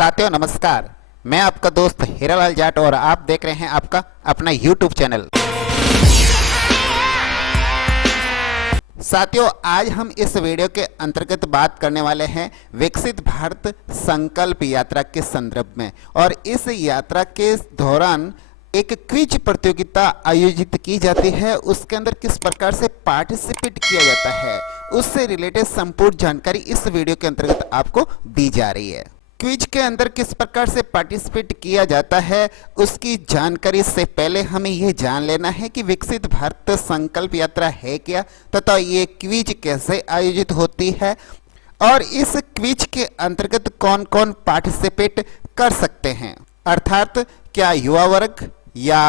साथियों नमस्कार, मैं आपका दोस्त हीरालाल जाट और आप देख रहे हैं आपका अपना YouTube चैनल। साथियों, आज हम इस वीडियो के अंतर्गत बात करने वाले हैं विकसित भारत संकल्प यात्रा के संदर्भ में। और इस यात्रा के दौरान एक क्विज प्रतियोगिता आयोजित की जाती है, उसके अंदर किस प्रकार से पार्टिसिपेट किया जाता है उससे रिलेटेड संपूर्ण जानकारी इस वीडियो के अंतर्गत आपको दी जा रही है। क्विज के अंदर किस प्रकार से पार्टिसिपेट किया जाता है उसकी जानकारी से पहले हमें यह जान लेना है कि विकसित भारत संकल्प यात्रा है क्या, तथा ये क्विज कैसे आयोजित होती है और इस क्विज के अंतर्गत कौन कौन पार्टिसिपेट कर सकते हैं। अर्थात क्या युवा वर्ग या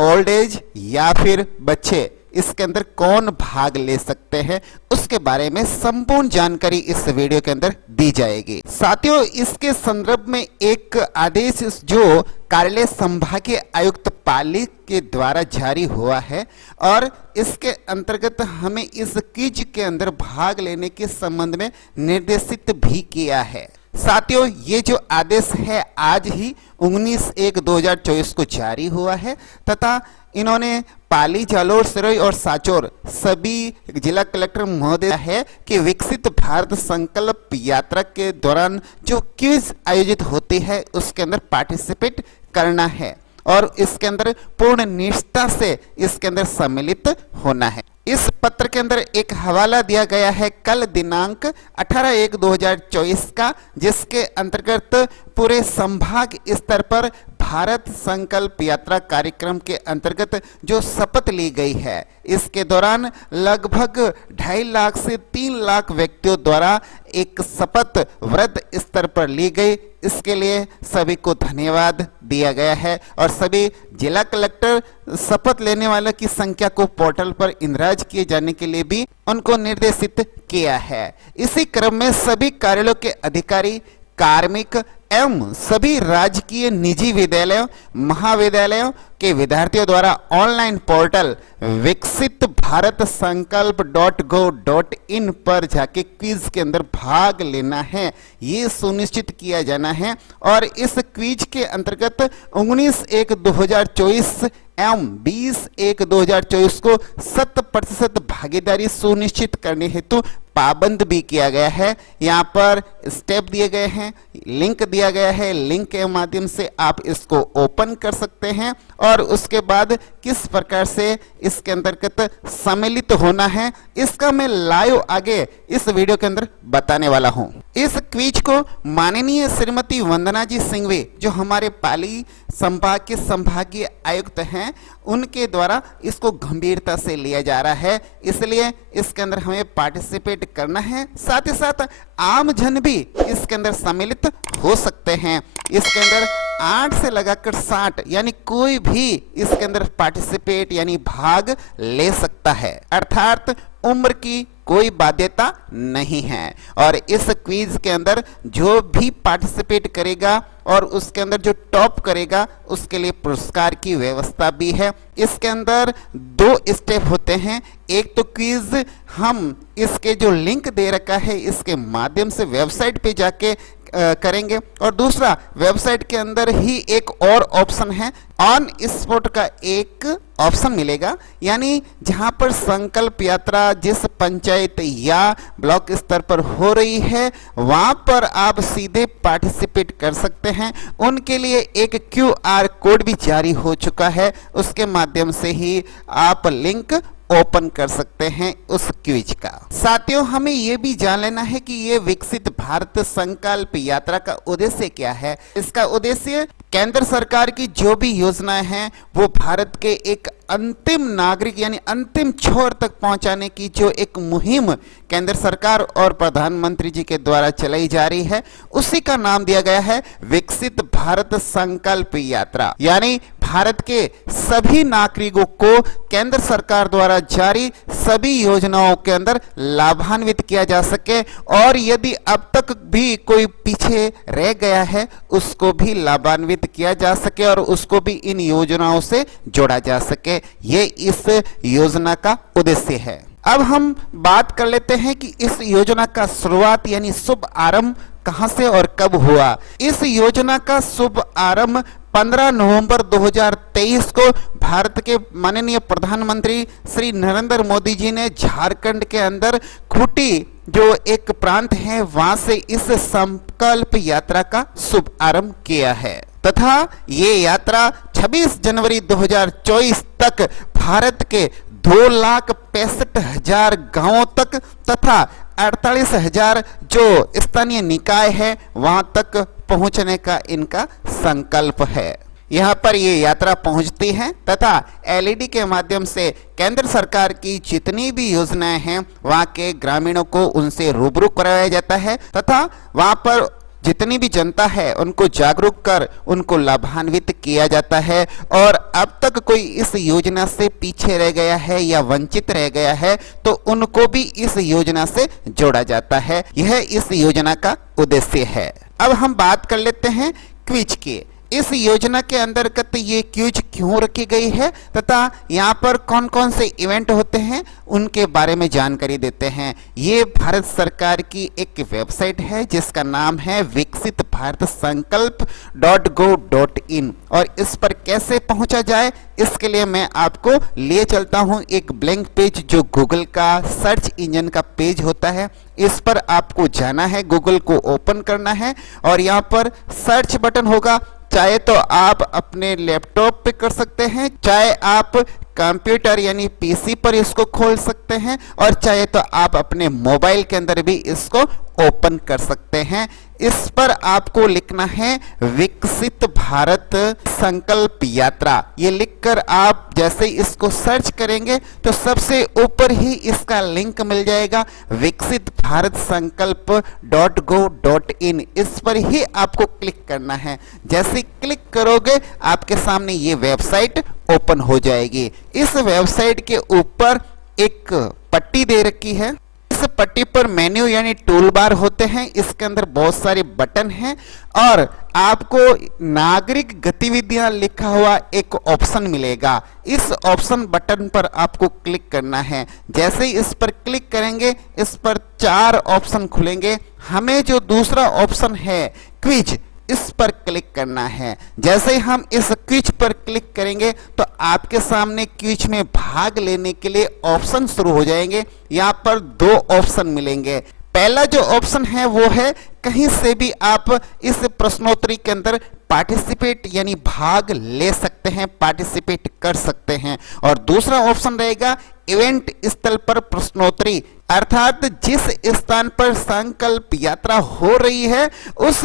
ओल्ड एज या फिर बच्चे इसके अंदर कौन भाग ले सकते हैं, उसके बारे में संपूर्ण जानकारी इस वीडियो के अंदर दी जाएगी। साथियों, इसके संदर्भ में एक आदेश जो कार्यालय संभागीय आयुक्त पाली के द्वारा जारी हुआ है और इसके अंतर्गत हमें इस क्विज के अंदर भाग लेने के संबंध में निर्देशित भी किया है। साथियों, ये जो आदेश है आज ही 19/1/2024 को जारी हुआ है तथा इन्होंने पाली, जालोर, सिरोही और सांचौर सभी जिला कलेक्टर महोदय है कि विकसित भारत संकल्प यात्रा के दौरान जो क्विज आयोजित होती है उसके अंदर पार्टिसिपेट करना है और इसके अंदर पूर्ण निष्ठा से इसके अंदर सम्मिलित होना है। इस पत्र के अंदर एक हवाला दिया गया है कल दिनांक 18/1/2024 का, जिसके अंतर्गत पूरे संभाग स्तर पर भारत संकल्प यात्रा कार्यक्रम के अंतर्गत जो शपथ ली गई है, इसके दौरान लगभग 2.5 लाख से 3 लाख व्यक्तियों द्वारा एक शपथ व्रत स्तर पर ली गई। इसके लिए सभी को धन्यवाद दिया गया है और सभी जिला कलेक्टर शपथ लेने वालों की संख्या को पोर्टल पर इंदराज किए जाने के लिए भी उनको निर्देशित किया है। इसी क्रम में सभी कार्यालयों के अधिकारी, कार्मिक एवं सभी राजकीय निजी विद्यालयों, महाविद्यालयों के विद्यार्थियों द्वारा ऑनलाइन पोर्टल विकसित भारत संकल्प .gov.in पर जाके क्विज के अंदर भाग लेना है, ये सुनिश्चित किया जाना है। और इस क्विज के अंतर्गत 19/1/2024 एवं 20/1/2024 को 100% भागीदारी सुनिश्चित करने हेतु पाबंद भी किया गया है। यहाँ पर स्टेप दिए गए हैं, लिंक दिया गया है, लिंक के माध्यम से आप इसको ओपन कर सकते हैं और उसके बाद किस प्रकार से इसके अंतर्गत सम्मिलित होना है इसका मैं लाइव आगे इस वीडियो के अंदर बताने वाला हूं। इस क्विज को माननीय श्रीमती वंदना जी सिंघवी, जो हमारे पाली संभाग के संभागीय आयुक्त हैं, उनके द्वारा इसको गंभीरता से लिया जा रहा है, इसलिए इसके अंदर हमें पार्टिसिपेट करना है। साथ ही साथ आम जन भी इसके अंदर सम्मिलित हो सकते हैं। इसके अंदर 8 से लगाकर 60 यानी कोई भी इसके अंदर पार्टिसिपेट यानी भाग ले सकता है, अर्थात उम्र की कोई बाध्यता नहीं है। और इस क्विज के अंदर जो भी पार्टिसिपेट करेगा और उसके अंदर जो टॉप करेगा उसके लिए पुरस्कार की व्यवस्था भी है। इसके अंदर 2 स्टेप होते हैं, एक तो क्विज हम इसके जो लिंक दे रखा है इसके माध्यम से वेबसाइट पे जाके करेंगे और दूसरा वेबसाइट के अंदर ही एक और ऑप्शन है, ऑन स्पॉट का एक ऑप्शन मिलेगा, यानी जहां पर संकल्प यात्रा जिस पंचायत या ब्लॉक स्तर पर हो रही है वहां पर आप सीधे पार्टिसिपेट कर सकते हैं। उनके लिए एक QR कोड भी जारी हो चुका है, उसके माध्यम से ही आप लिंक ओपन कर सकते हैं उस क्विज का। साथियों, हमें यह भी जान लेना है कि ये विकसित भारत संकल्प यात्रा का उद्देश्य क्या है। इसका उद्देश्य केंद्र सरकार की जो भी योजनाएं हैं वो भारत के एक अंतिम नागरिक यानी अंतिम छोर तक पहुंचाने की जो एक मुहिम केंद्र सरकार और प्रधानमंत्री जी के द्वारा चलाई जा रही है, उसी का नाम दिया गया है विकसित भारत संकल्प यात्रा। यानी भारत के सभी नागरिकों को केंद्र सरकार द्वारा जारी सभी योजनाओं के अंदर लाभान्वित किया जा सके और यदि अब तक भी कोई पीछे रह गया है उसको भी लाभान्वित किया जा सके और उसको भी इन योजनाओं से जोड़ा जा सके। ये इस योजना का उद्देश्य है। अब हम बात कर लेते हैं कि इस योजना का शुरुआत यानी शुभ आरंभ कहां से और कब हुआ। इस योजना का शुभ आरंभ 15 नवंबर 2023 को भारत के माननीय प्रधानमंत्री श्री नरेंद्र मोदी जी ने झारखंड के अंदर खूंटी जो एक प्रांत है वहां से इस संकल्प यात्रा का शुभ आरंभ किया है तथा ये यात्रा 26 जनवरी 2024 तक भारत के 2,65,000 गांवों तक तथा 48,000 जो स्थानीय निकाय है वहां तक पहुंचने का इनका संकल्प है। यहाँ पर ये यात्रा पहुंचती है तथा एलईडी के माध्यम से केंद्र सरकार की जितनी भी योजनाएं हैं वहां के ग्रामीणों को उनसे रूबरू कराया जाता है तथा वहां पर जितनी भी जनता है उनको जागरूक कर उनको लाभान्वित किया जाता है। और अब तक कोई इस योजना से पीछे रह गया है या वंचित रह गया है तो उनको भी इस योजना से जोड़ा जाता है। यह इस योजना का उद्देश्य है। अब हम बात कर लेते हैं क्विज की। इस योजना के अंतर्गत ये क्विज क्यों रखी गई है तथा यहाँ पर कौन कौन से इवेंट होते हैं उनके बारे में जानकारी देते हैं। ये भारत सरकार की एक वेबसाइट है जिसका नाम है विकसित भारत संकल्प .gov.in और इस पर कैसे पहुंचा जाए इसके लिए मैं आपको लिए चलता हूं एक ब्लैंक पेज जो गूगल का सर्च इंजन का पेज होता है। इस पर आपको जाना है, गूगल को ओपन करना है और यहाँ पर सर्च बटन होगा। चाहे तो आप अपने लैपटॉप पे कर सकते हैं, चाहे आप कंप्यूटर यानी पीसी पर इसको खोल सकते हैं और चाहे तो आप अपने मोबाइल के अंदर भी इसको ओपन कर सकते हैं। इस पर आपको लिखना है विकसित भारत संकल्प यात्रा। ये लिखकर आप जैसे इसको सर्च करेंगे तो सबसे ऊपर ही इसका लिंक मिल जाएगा विकसित भारत संकल्प .gov.in। इस पर ही आपको क्लिक करना है। जैसे क्लिक करोगे आपके सामने ये वेबसाइट ओपन हो जाएगी। इस वेबसाइट के ऊपर एक पट्टी दे रखी है। इस पट्टी पर मेन्यू यानी टूल बार होते हैं। इसके अंदर बहुत सारे बटन हैं और आपको नागरिक गतिविधियां लिखा हुआ एक ऑप्शन मिलेगा। इस ऑप्शन बटन पर आपको क्लिक करना है। जैसे ही इस पर क्लिक करेंगे इस पर 4 ऑप्शन खुलेंगे। हमें जो दूसरा ऑप्शन है क्विज, इस पर क्लिक करना है। जैसे ही हम इस क्विज पर क्लिक करेंगे तो आपके सामने क्विज में भाग लेने के लिए ऑप्शन शुरू हो जाएंगे। यहाँ पर 2 ऑप्शन मिलेंगे। पहला जो ऑप्शन है वो है कहीं से भी आप इस प्रश्नोत्तरी के अंदर पार्टिसिपेट यानी भाग ले सकते हैं, पार्टिसिपेट कर सकते हैं। और दूसरा ऑप्शन रहेगा इवेंट स्थल पर प्रश्नोत्तरी, अर्थात जिस स्थान पर संकल्प यात्रा हो रही है उस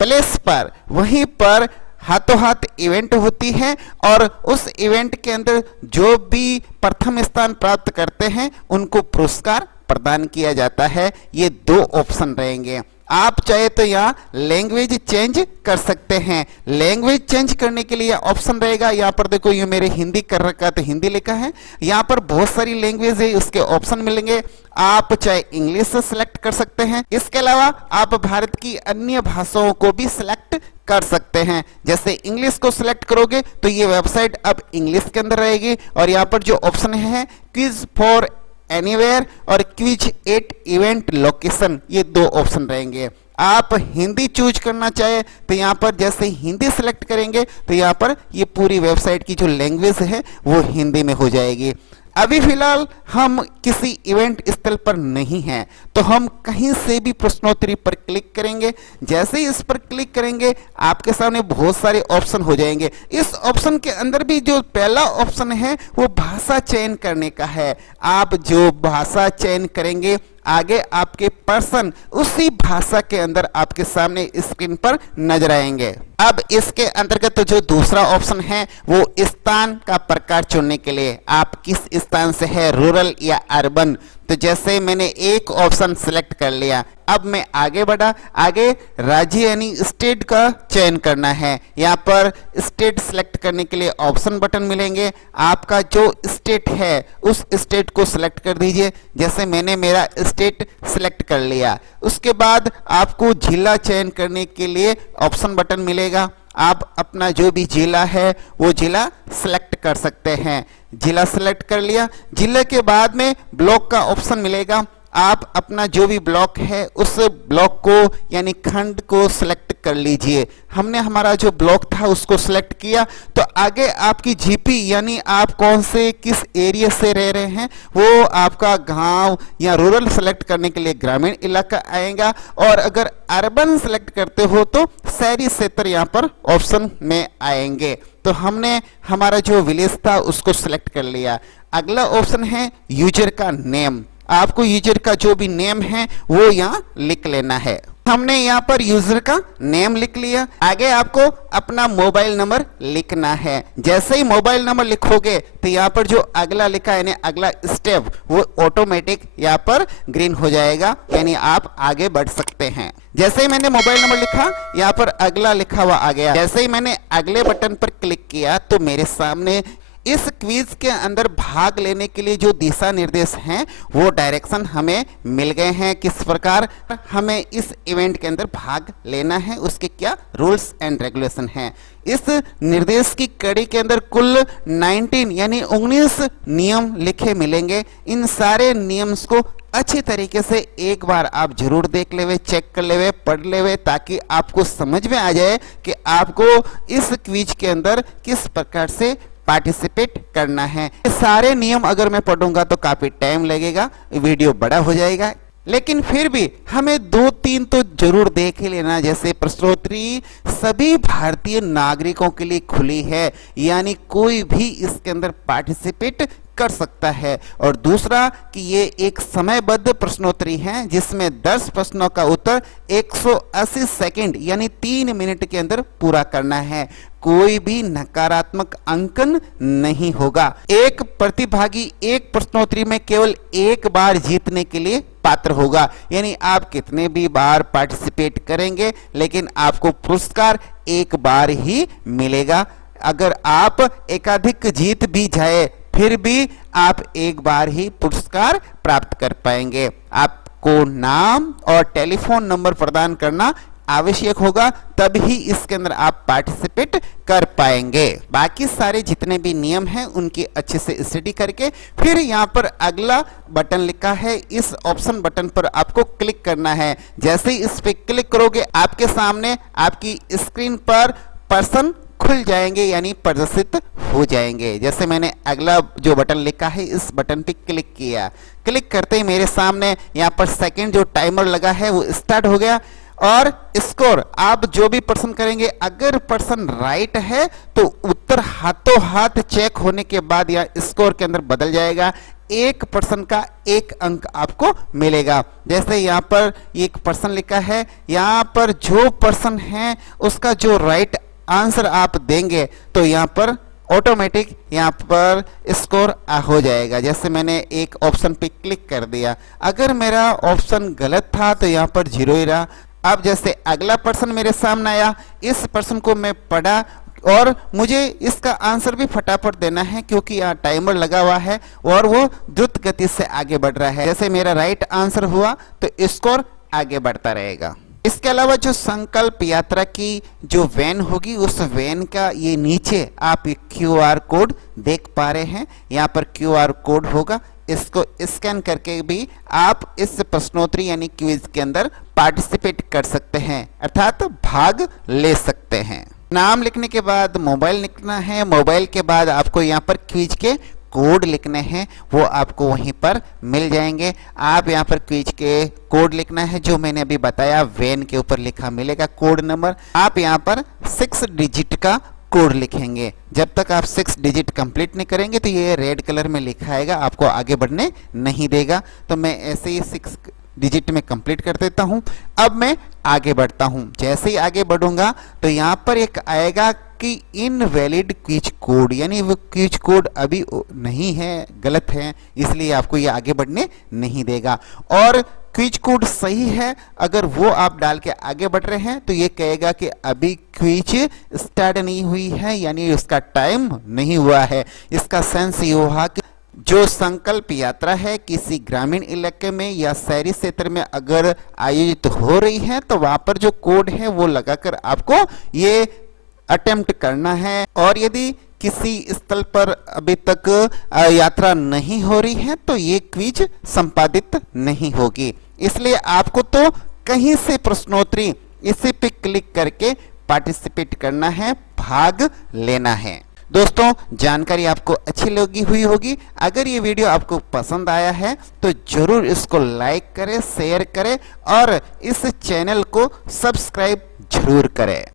प्लेस पर वहीं पर हाथों हाथ इवेंट होती है और उस इवेंट के अंदर जो भी प्रथम स्थान प्राप्त करते हैं उनको पुरस्कार प्रदान किया जाता है। ये 2 ऑप्शन रहेंगे। आप चाहे तो यहाँ लैंग्वेज चेंज कर सकते हैं। लैंग्वेज चेंज करने के लिए ऑप्शन रहेगा। यहाँ पर देखो ये मेरे हिंदी कर रखा है तो हिंदी लिखा है। यहाँ पर बहुत सारी लैंग्वेज है, उसके ऑप्शन मिलेंगे। आप चाहे इंग्लिश से सिलेक्ट कर सकते हैं। इसके अलावा आप भारत की अन्य भाषाओं को भी सिलेक्ट कर सकते हैं। जैसे इंग्लिश को सिलेक्ट करोगे तो ये वेबसाइट अब इंग्लिश के अंदर रहेगी और यहाँ पर जो ऑप्शन है क्विज फॉर एनीवेयर और क्विज एट इवेंट लोकेशन, ये 2 ऑप्शन रहेंगे। आप हिंदी चूज करना चाहे तो यहाँ पर जैसे हिंदी सेलेक्ट करेंगे तो यहाँ पर ये पूरी वेबसाइट की जो लैंग्वेज है वो हिंदी में हो जाएगी। अभी फिलहाल हम किसी इवेंट स्थल पर नहीं हैं तो हम कहीं से भी प्रश्नोत्तरी पर क्लिक करेंगे। जैसे ही इस पर क्लिक करेंगे आपके सामने बहुत सारे ऑप्शन हो जाएंगे। इस ऑप्शन के अंदर भी जो पहला ऑप्शन है वो भाषा चयन करने का है। आप जो भाषा चयन करेंगे आगे आपके पर्सन उसी भाषा के अंदर आपके सामने स्क्रीन पर नजर आएंगे। अब इसके अंतर्गत जो दूसरा ऑप्शन है वो स्थान का प्रकार चुनने के लिए आप किस स्थान से है, रूरल या अर्बन। तो जैसे मैंने एक ऑप्शन सिलेक्ट कर लिया, अब मैं आगे बढ़ा। आगे राज्य यानी स्टेट का चयन करना है। यहाँ पर स्टेट सिलेक्ट करने के लिए ऑप्शन बटन मिलेंगे। आपका जो स्टेट है उस स्टेट को सिलेक्ट कर दीजिए। जैसे मैंने मेरा स्टेट सिलेक्ट कर लिया। उसके बाद आपको जिला चयन करने के लिए ऑप्शन बटन मिलेगा। आप अपना जो भी जिला है वो जिला सिलेक्ट कर सकते हैं। जिला सिलेक्ट कर लिया। जिले के बाद में ब्लॉक का ऑप्शन मिलेगा। आप अपना जो भी ब्लॉक है उस ब्लॉक को यानी खंड को सिलेक्ट कर लीजिए। हमने हमारा जो ब्लॉक था उसको सिलेक्ट किया, तो आगे आपकी जीपी यानी आप कौन से किस एरिया से रह रहे हैं वो आपका गांव या रूरल सेलेक्ट करने के लिए ग्रामीण इलाका आएगा, और अगर अर्बन सेलेक्ट करते हो तो शहरी क्षेत्र यहाँ पर ऑप्शन में आएंगे। तो हमने हमारा जो विलेज था उसको सिलेक्ट कर लिया। अगला ऑप्शन है यूजर का नेम। आपको यूजर का जो भी नेम है वो यहाँ लिख लेना है। हमने यहाँ पर यूजर का नेम लिख लिया। आगे आपको अपना मोबाइल नंबर लिखना है। जैसे ही मोबाइल नंबर लिखोगे तो यहाँ पर जो अगला लिखा है यानी अगला स्टेप वो ऑटोमेटिक यहाँ पर ग्रीन हो जाएगा, यानी आप आगे बढ़ सकते हैं। जैसे ही मैंने मोबाइल नंबर लिखा यहाँ पर अगला लिखा हुआ आ गया। जैसे ही मैंने अगले बटन पर क्लिक किया तो मेरे सामने इस क्विज के अंदर भाग लेने के लिए जो दिशा निर्देश हैं वो डायरेक्शन हमें मिल गए हैं। किस प्रकार हमें इस इवेंट के अंदर भाग लेना है, उसके क्या रूल्स एंड रेगुलेशन हैं। इस निर्देश की कड़ी के अंदर कुल 19 यानी 19 नियम लिखे मिलेंगे। इन सारे नियम्स को अच्छी तरीके से एक बार आप जरूर देख लेवे, चेक कर लेवे, पढ़ लेवे, ताकि आपको समझ में आ जाए कि आपको इस क्विज के अंदर किस प्रकार से पार्टिसिपेट करना है। ये सारे नियम अगर मैं पढ़ूंगा तो काफी टाइम लगेगा, वीडियो बड़ा हो जाएगा, लेकिन फिर भी हमें 2-3 तो जरूर देख ही लेना। जैसे प्रश्नोत्तरी सभी भारतीय नागरिकों के लिए खुली है, यानी कोई भी इसके अंदर पार्टिसिपेट कर सकता है। और दूसरा कि ये एक समयबद्ध प्रश्नोत्तरी है जिसमें 10 प्रश्नों का उत्तर 180 सेकंड यानी 3 मिनट के अंदर पूरा करना है। कोई भी नकारात्मक अंकन नहीं होगा। एक प्रतिभागी एक प्रश्नोत्तरी में केवल एक बार जीतने के लिए पात्र होगा, यानी आप कितने भी बार पार्टिसिपेट करेंगे लेकिन आपको पुरस्कार एक बार ही मिलेगा। अगर आप एकाधिक जीत भी जाए फिर भी आप एक बार ही पुरस्कार प्राप्त कर पाएंगे। आपको नाम और टेलीफोन नंबर प्रदान करना आवश्यक होगा, तभी इसके अंदर आप पार्टिसिपेट कर पाएंगे। बाकी सारे जितने भी नियम हैं उनकी अच्छे से स्टडी करके फिर यहाँ पर अगला बटन लिखा है, इस ऑप्शन बटन पर आपको क्लिक करना है। जैसे ही इस पे क्लिक करोगे आपके सामने आपकी स्क्रीन पर पर्सन खुल जाएंगे यानी प्रदर्शित हो जाएंगे। जैसे मैंने अगला जो बटन लिखा है इस बटन पे क्लिक किया, क्लिक करते ही मेरे सामने यहाँ पर सेकंड जो टाइमर लगा है वो स्टार्ट हो गया। और स्कोर आप जो भी पर्सन करेंगे, अगर पर्सन राइट है तो उत्तर हाथों हाथ चेक होने के बाद या स्कोर के अंदर बदल जाएगा। एक पर्सन का 1 अंक आपको मिलेगा। जैसे यहाँ पर एक पर्सन लिखा है, यहाँ पर जो पर्सन है उसका जो राइट आंसर आप देंगे तो यहाँ पर ऑटोमेटिक यहाँ पर स्कोर हो जाएगा। जैसे मैंने एक ऑप्शन पे क्लिक कर दिया, अगर मेरा ऑप्शन गलत था तो यहाँ पर 0 ही रहा। अब जैसे अगला पर्सन मेरे सामने आया, इस पर्सन को मैं पढ़ा और मुझे इसका आंसर भी फटाफट देना है क्योंकि यहाँ टाइमर लगा हुआ है और वो द्रुत गति से आगे बढ़ रहा है। जैसे मेरा राइट आंसर हुआ तो स्कोर आगे बढ़ता रहेगा। इसके अलावा जो संकल्प यात्रा की जो वैन होगी उस वैन का ये नीचे आप QR कोड देख पा रहे हैं। यहाँ पर QR कोड होगा, इसको स्कैन करके भी आप इस प्रश्नोत्तरी यानी क्विज के अंदर पार्टिसिपेट कर सकते हैं, अर्थात भाग ले सकते हैं। नाम लिखने के बाद मोबाइल लिखना है, मोबाइल के बाद आपको यहाँ पर क्विज के कोड लिखने हैं, वो आपको वहीं पर मिल जाएंगे। आप यहाँ पर क्विज के कोड लिखना है जो मैंने अभी बताया, वैन के ऊपर लिखा मिलेगा कोड नंबर। आप यहाँ पर 6 डिजिट का कोड लिखेंगे। जब तक आप 6 डिजिट कंप्लीट नहीं करेंगे तो ये रेड कलर में लिखा आएगा, आपको आगे बढ़ने नहीं देगा। तो मैं ऐसे ही 6 डिजिट में कंप्लीट कर देता हूं। अब मैं आगे बढ़ता हूं। जैसे ही आगे बढ़ूंगा तो यहाँ पर एक आएगा कि इनवैलिड क्विज कोड, यानी वो क्विज कोड अभी नहीं है, गलत है, इसलिए आपको ये आगे बढ़ने नहीं देगा। और क्विज कोड सही है, अगर वो आप डाल के आगे बढ़ रहे हैं तो ये कहेगा कि अभी क्विज स्टार्ट नहीं हुई है, यानी उसका टाइम नहीं हुआ है। इसका सेंस ये हुआ कि जो संकल्प यात्रा है किसी ग्रामीण इलाके में या शहरी क्षेत्र में अगर आयोजित हो रही है तो वहां पर जो कोड है वो लगाकर आपको ये अटेम्प्ट करना है। और यदि किसी स्थल पर अभी तक यात्रा नहीं हो रही है तो ये क्विज संपादित नहीं होगी। इसलिए आपको तो कहीं से प्रश्नोत्तरी इसी पे क्लिक करके पार्टिसिपेट करना है, भाग लेना है। दोस्तों, जानकारी आपको अच्छी लगी हुई होगी। अगर ये वीडियो आपको पसंद आया है तो जरूर इसको लाइक करें, शेयर करें और इस चैनल को सब्सक्राइब जरूर करें।